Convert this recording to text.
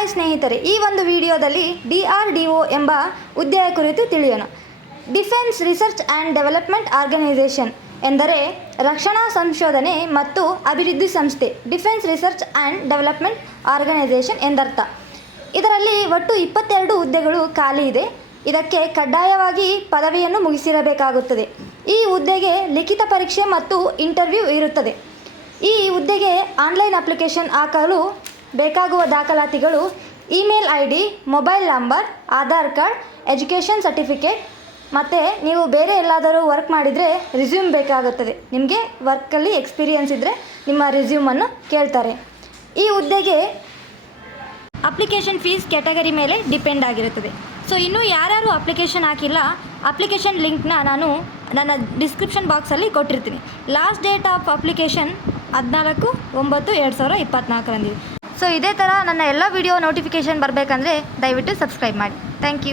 Hi ಸ್ನೇಹಿತರೆ, ಈ ಒಂದು ವಿಡಿಯೋದಲ್ಲಿ DRDO ಎಂಬ ಹುದ್ದೆಯ ಕುರಿತು ತಿಳಿಯೋಣ. Defence research and development organisation ಎಂದರೆ ರಕ್ಷಣಾ ಸಂಶೋಧನೆ ಮತ್ತು ಅಭಿವೃದ್ಧಿ ಸಂಸ್ಥೆ. Defence research and development organisation ಎಂದರ್ಥ. ಇದರಲ್ಲಿ ಒಟ್ಟು 22 ಹುದ್ದೆಗಳು ಖಾಲಿ ಇದೆ. ಇದಕ್ಕೆ ಕಡ್ಡಾಯವಾಗಿ ಪದವಿಯನ್ನು ಮುಗಿಸಿರಬೇಕಾಗುತ್ತದೆ. ಈ ಹುದ್ದೆಗೆ ಲಿಖಿತ ಪರೀಕ್ಷೆ ಮತ್ತು ಇಂಟರ್ವ್ಯೂ ಇರುತ್ತದೆ. ಈ ಹುದ್ದೆಗೆ ಆನ್ಲೈನ್ ಅಪ್ಲಿಕೇಶನ್ ಹಾಕಲು ಬೇಕಾಗುವ ದಾಖಲಾತಿಗಳು email ID, mobile number, Aadhaar card, education certificate ಮತ್ತು ನೀವು ಬೇರೆ ಎಲ್ಲಾದರೂ ವರ್ಕ್ ಮಾಡಿದರೆ ರಿಸ್ಯೂಮ್ ಬೇಕಾಗುತ್ತದೆ. ನಿಮಗೆ ವರ್ಕಲ್ಲಿ ಎಕ್ಸ್ಪೀರಿಯನ್ಸ್ ಇದ್ದರೆ ನಿಮ್ಮ ರಿಸ್ಯೂಮನ್ನು ಕೇಳ್ತಾರೆ. ಈ ಹುದ್ದೆಗೆ ಅಪ್ಲಿಕೇಶನ್ ಫೀಸ್ ಕ್ಯಾಟಗರಿ ಮೇಲೆ ಡಿಪೆಂಡ್ ಆಗಿರುತ್ತದೆ. ಸೊ ಇನ್ನೂ ಯಾರ್ಯಾರು ಅಪ್ಲಿಕೇಶನ್ ಹಾಕಿಲ್ಲ, ಅಪ್ಲಿಕೇಶನ್ ಲಿಂಕ್ನ ನಾನು ನನ್ನ ಡಿಸ್ಕ್ರಿಪ್ಷನ್ ಬಾಕ್ಸಲ್ಲಿ ಕೊಟ್ಟಿರ್ತೀನಿ. Last date of application 14/9/2024 so ಇದೇ ಥರ ನನ್ನ ಎಲ್ಲ ವಿಡಿಯೋ ನೋಟಿಫಿಕೇಷನ್ ಬರಬೇಕಂದ್ರೆ ದಯವಿಟ್ಟು ಸಬ್ಸ್ಕ್ರೈಬ್ ಮಾಡಿ. Thank you.